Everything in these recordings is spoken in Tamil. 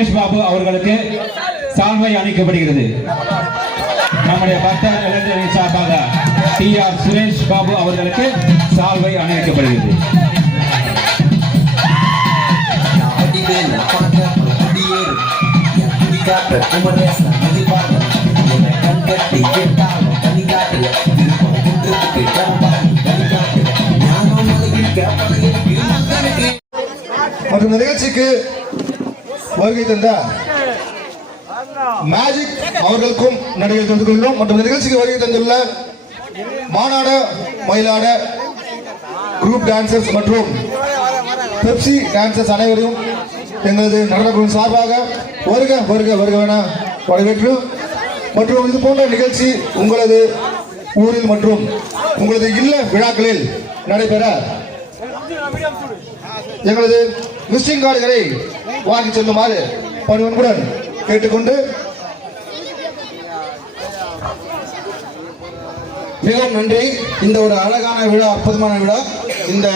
சுரேஷ் பாபு அவர்களுக்கு சால்வை அளிக்கப்படுகிறது. நம்முடைய பக்தர் இளைஞரின் சார்பாக டி ஆர் சுரேஷ் பாபு அவர்களுக்கு சால்வை அணிவிக்கப்படுகிறது. மற்றும் நிகழ்ச்சிக்கு வருகை தந்த மேஜிக் அவர்களுக்கும் நடிகை தந்து கொள்கிறோம். மற்றும் நிகழ்ச்சிக்கு வருகை தந்துள்ள மாநாட மயிலாட குரூப் டான்சர்ஸ் மற்றும் பெப்சி டான்சர்ஸ் அனைவரையும் எங்களது நடனக்குழு சார்பாக வருக வருக வருக வரவேற்று மற்றும் இது போன்ற நிகழ்ச்சி உங்களது ஊரில் மற்றும் உங்களது இல்ல விழாக்களில் நடைபெற எங்களது விசிட்டிங் கார்டுகளை வாங்கி செல்லுமாறு பணிவன்புடன் கேட்டுக்கொண்டு மிகவும் நன்றி. இந்த ஒரு அழகான விழா அற்புதமான விழா. இந்த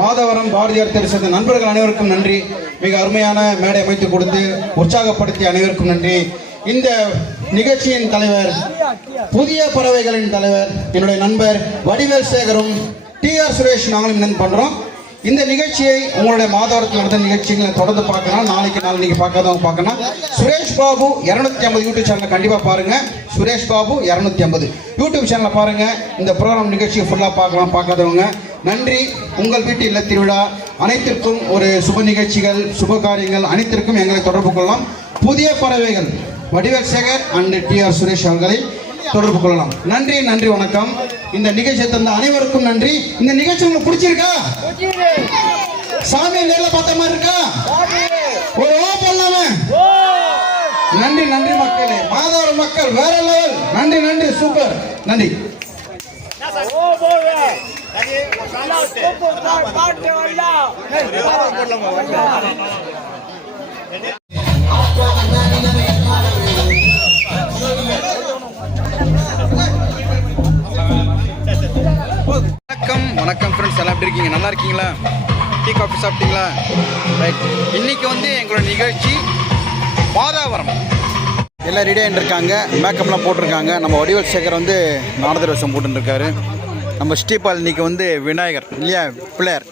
மாதவரம் பாரதியார் தெரு சேர்ந்த நண்பர்கள் அனைவருக்கும் நன்றி. மிக அருமையான மேடை அமைத்து கொடுத்து உற்சாகப்படுத்திய அனைவருக்கும் நன்றி. இந்த நிகழ்ச்சியின் தலைவர் புதிய பறவைகளின் தலைவர் என்னுடைய நண்பர் வடிவேல் சேகரும் டி ஆர் சுரேஷ் நாங்களும் இணைந்து பண்றோம். இந்த நிகழ்ச்சியை உங்களுடைய மாதவரத்தில் நடந்த நிகழ்ச்சிகளை தொடர்ந்து பார்க்கலாம். நாளைக்கு நாள் நீங்க பார்க்காதவங்க பார்க்கலாம். சுரேஷ் பாபு இரநூத்தி ஐம்பது யூடியூப் சேனலை கண்டிப்பா பாருங்க. சுரேஷ் பாபு இரநூத்தி ஐம்பது யூடியூப் சேனலை பாருங்க. இந்த ப்ரோக்ராம் நிகழ்ச்சியை ஃபுல்லா பார்க்கலாம் பார்க்காதவங்க. நன்றி. உங்கள் வீட்டு இல்ல திருவிழா. அனைத்திற்கும் ஒரு சுப நிகழ்ச்சிகள் சுப காரியங்கள் அனைத்திற்கும் எங்களை தொடர்பு கொள்ளலாம். புதிய பறவைகள் Vadivel Sekar and T R Suresh அவர்களை தொடர்பு கொள்ளலாம். நன்றி நன்றி வணக்கம். இந்த நிகழ்ச்சியை தந்த அனைவருக்கும் நன்றி. இந்த நிகழ்ச்சி உங்களுக்கு பிடிச்சிருக்கா? சாமி நேரில் பார்த்த மாதிரி இருக்கா? ஒரு ஓ பண்ணலாமே நன்றி நன்றி மக்களே. மாதவர் மக்கள் வேற லெவல். நன்றி நன்றி சூப்பர். நன்றி. வணக்கம் ஃப்ரெண்ட்ஸ் எல்லாம் எப்படி இருக்கீங்க? நல்லா இருக்கீங்களா? டீ காஃபி சாப்பிட்டீங்களா? ரைட் இன்னைக்கு வந்து எங்களோட நிகழ்ச்சி மாதாவரம் எல்லாம் ரெடி ஆகிட்டு இருக்காங்க. மேக்கப்லாம் போட்டிருக்காங்க. நம்ம வடிவல் சேகர் வந்து நாரதர் வேஷம் போட்டுருக்காரு நம்ம ஸ்ரீபால் இன்னைக்கு வந்து விநாயகர் இல்லையா? பிள்ளையார்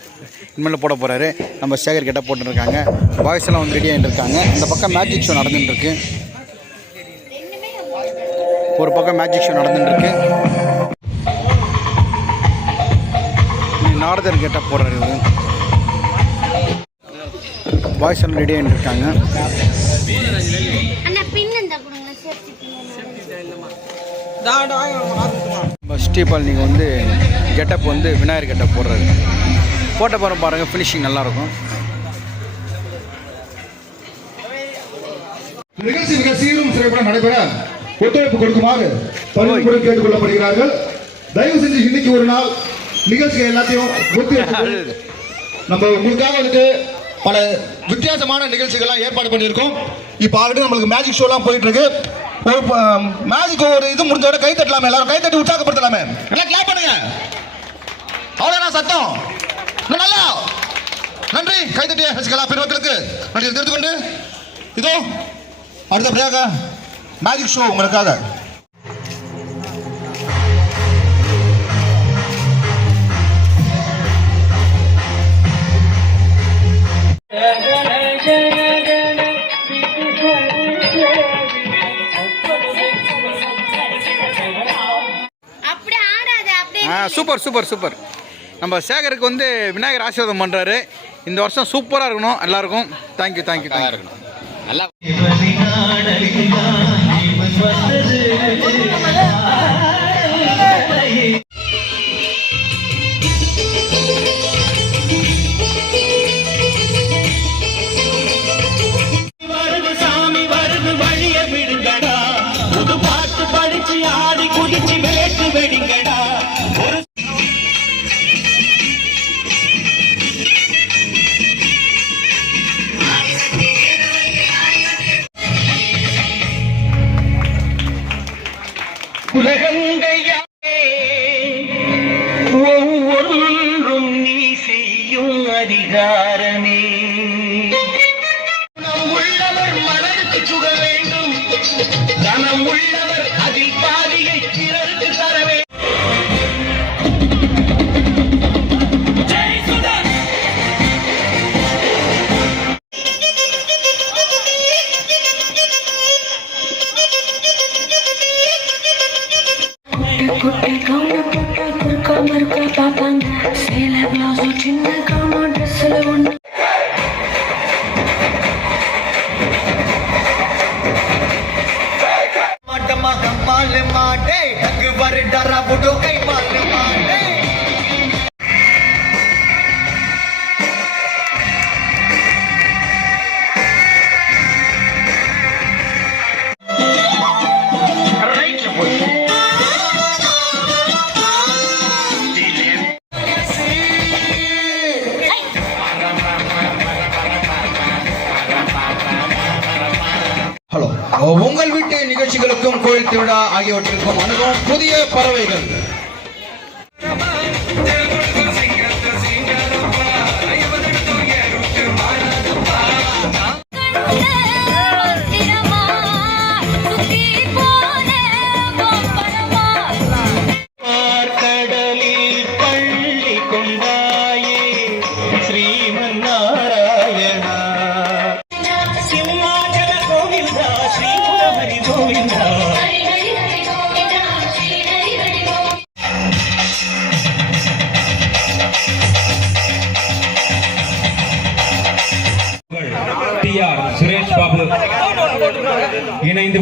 இனிமேல் போட போகிறாரு நம்ம சேகர் கிட்ட போட்டுருக்காங்க பாய்ஸ் எல்லாம் வந்து ரெடி ஆகிட்டுருக்காங்க இந்த பக்கம் மேஜிக் ஷோ நடந்துட்டுருக்கு ஒரு பக்கம் மேஜிக் ஷோ நடந்துட்டுருக்கு நாரதர் கேட்ட போடுறாரு இவரு. பாய்ஸ் எல்லாம் ரெடி இருக்காங்க. ஸ்ரீபால் நீங்கள் வந்து கெட்டப் வந்து விநாயகர் கெட்டப் போடுறாரு. போட்ட பாரு பாருங்கள் ஃபினிஷிங் நல்லாயிருக்கும். நிகழ்ச்சி மிக சீரும் சிறப்புடன் நடைபெற ஒத்துழைப்பு கொடுக்குமாறு பணிவுடன் கேட்டுக்கொள்ளப்படுகிறார்கள். தயவு செஞ்சு இன்னைக்கு ஒரு நாள் நிகழ்ச்சிகள் எல்லாத்தையும் நம்ம உங்களுக்காக வந்துட்டு பல வித்தியாசமான நிகழ்ச்சிகள்லாம் ஏற்பாடு பண்ணியிருக்கோம். இப்போ ஆல்ரெடி நம்மளுக்கு மேஜிக் ஷோலாம் போயிட்டு இருக்கு. ஒரு மேஜிக் ஒரு இது முடிஞ்சோட கை தட்டலாமே. எல்லாரும் கை தட்டி உற்சாகப்படுத்தலாமே. எல்லாம் கிளாப் பண்ணுங்க. அவ்வளோதான் சத்தம்? நல்லா? நன்றி. கை தட்டிய ரசிகலா பெருமக்களுக்கு. நன்றி தெரிந்து கொண்டு இதோ அடுத்தபடியாக மேஜிக் ஷோ உங்களுக்காக. சூப்பர் சூப்பர் சூப்பர் நம்ம சேகருக்கு வந்து விநாயகர் ஆசீர்வாதம் பண்ணுறாரு இந்த வருஷம் சூப்பராக இருக்கணும் எல்லாருக்கும். தேங்க்யூ தேங்க்யூ தேங்க்யூ வருது திருவிழா ஆகியவற்றிற்கும் அணுகும் புதிய பறவைகள். பத்திரமா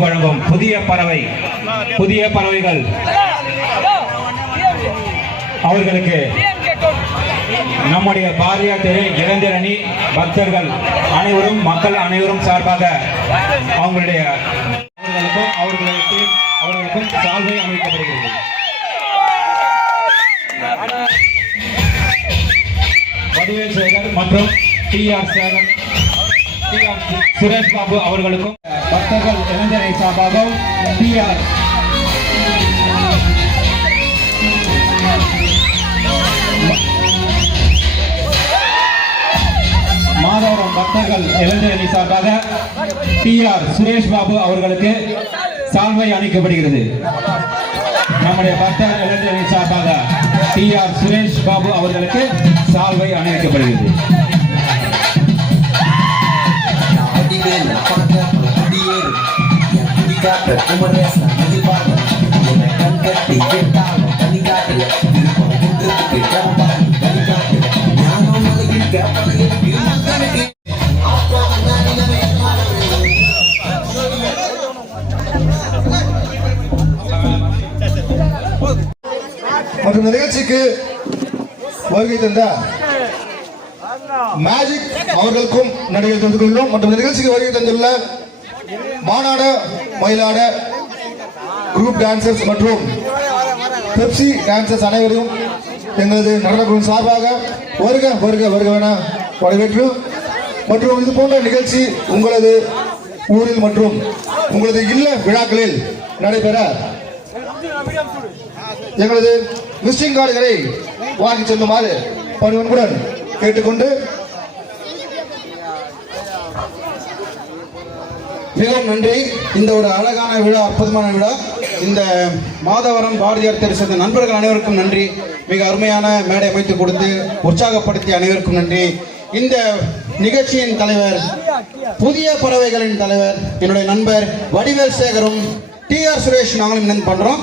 வழங்கும் புதிய பறவை புதிய பறவைகள். அவர்களுக்கு நம்முடைய பாரதியார் தெரு இளைஞர் அணி பக்தர்கள் அனைவரும் மக்கள் அனைவரும் சார்பாக அவங்களுடைய அவர்களுக்கும் அவர்களுக்கு அவர்களுக்கும் சால்வை அமைக்கப்படுகிறது. வடிவேல் சேகர் மற்றும் T R Sekar T R Suresh Babu அவர்களுக்கும் பக்தர்கள் இளைஞரை சார்பாகவும் டி ஆர் மாதவரம் பக்தர்கள் இளைஞரணி சார்பாக டி ஆர் சுரேஷ் பாபு அவர்களுக்கு சால்வை அளிக்கப்படுகிறது நம்முடைய பக்தர் இளைஞரணி சார்பாக டி ஆர் சுரேஷ் பாபு அவர்களுக்கு சால்வை அணிவிக்கப்படுகிறது. del la pudieron y a cuidar como eres la motivada y me encanta te llevaba caligate y por dentro te llevaba caligate ya no me lo digas que para que te digas 아 그럼 내가 지금 뭐 하게 된다 magic அவர்களுக்கும் நடிகர் தெரிந்து கொள்கிறோம். மற்றும் நிகழ்ச்சிக்கு வருகை தந்துள்ள மாநாட மயிலாட குரூப் டான்சர்ஸ் மற்றும் பெப்சி டான்சர்ஸ் அனைவரையும் எங்களது நடனக்குழு சார்பாக வருக வருக வருக என வரவேற்று மற்றும் இது போன்ற நிகழ்ச்சி உங்களது ஊரில் மற்றும் உங்களது இல்ல விழாக்களில் நடைபெற எங்களது விசிங் கார்டுகளை வாங்கி செல்லுமாறு பணிவன்புடன் கேட்டுக்கொண்டு மிகவும் நன்றி. இந்த ஒரு அழகான விழா அற்புதமான விழா. இந்த மாதவரம் பாரதியார் தெரு நண்பர்கள் அனைவருக்கும் நன்றி. மிக அருமையான மேடை அமைத்து கொடுத்து உற்சாகப்படுத்திய அனைவருக்கும் நன்றி. இந்த நிகழ்ச்சியின் தலைவர் புதிய பறவைகளின் தலைவர் என்னுடைய நண்பர் வடிவேல் சேகரும் டி ஆர் சுரேஷ் நாங்களும் இணைந்து பண்றோம்.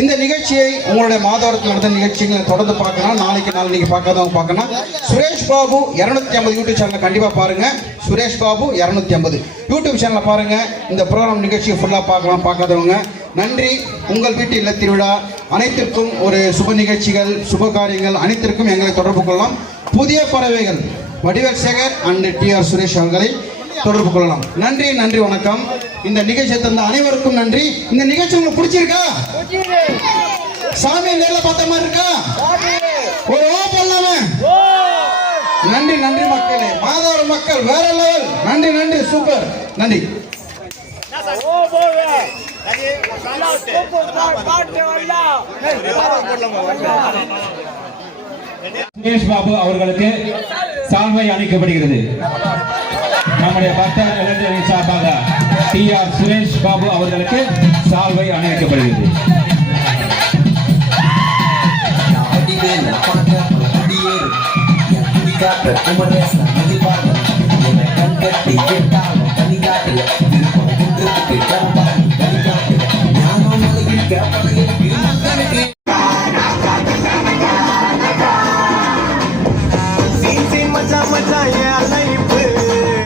இந்த நிகழ்ச்சியை உங்களுடைய மாதவரத்தில் நடந்த நிகழ்ச்சிகளை தொடர்ந்து பார்க்கலாம். நாளைக்கு நாள் நீங்க பார்க்காதவங்க பார்க்கலாம். சுரேஷ் பாபு இரநூத்தி ஐம்பது யூடியூப் சேனலை கண்டிப்பா பாருங்க. சுரேஷ் பாபு இரநூத்தி ஐம்பது யூடியூப் சேனலை பாருங்க. இந்த ப்ரோக்ராம் நிகழ்ச்சியை ஃபுல்லா பார்க்கலாம் பார்க்காதவங்க. நன்றி. உங்கள் வீட்டு இல்ல திருவிழா. அனைத்திற்கும் ஒரு சுப நிகழ்ச்சிகள் சுப காரியங்கள் அனைத்திற்கும் எங்களை தொடர்பு கொள்ளலாம். புதிய பறவைகள் Vadivel Sekar and T R Suresh அவர்களை தொடர்பு கொள்ளலாம். நன்றி நன்றி வணக்கம். இந்த நிகழ்ச்சியை தந்த அனைவருக்கும் நன்றி. இந்த நிகழ்ச்சி உங்களுக்கு பிடிச்சிருக்கா? சாமி நேரில் பார்த்த மாதிரி இருக்கா? ஒரு ஓ பண்ணலாமே நன்றி நன்றி மக்களே. மாதவர் மக்கள் வேற லெவல். நன்றி நன்றி சூப்பர். நன்றி. சுரேஷ் பாபு அவர்களுக்கு சால்வை அளிக்கப்படுகிறது நம்முடைய பக்தர் இளைஞரின் சார்பாக டி ஆர் சுரேஷ் பாபு அவர்களுக்கு சால்வை அணிவிக்கப்படுகிறது. நான்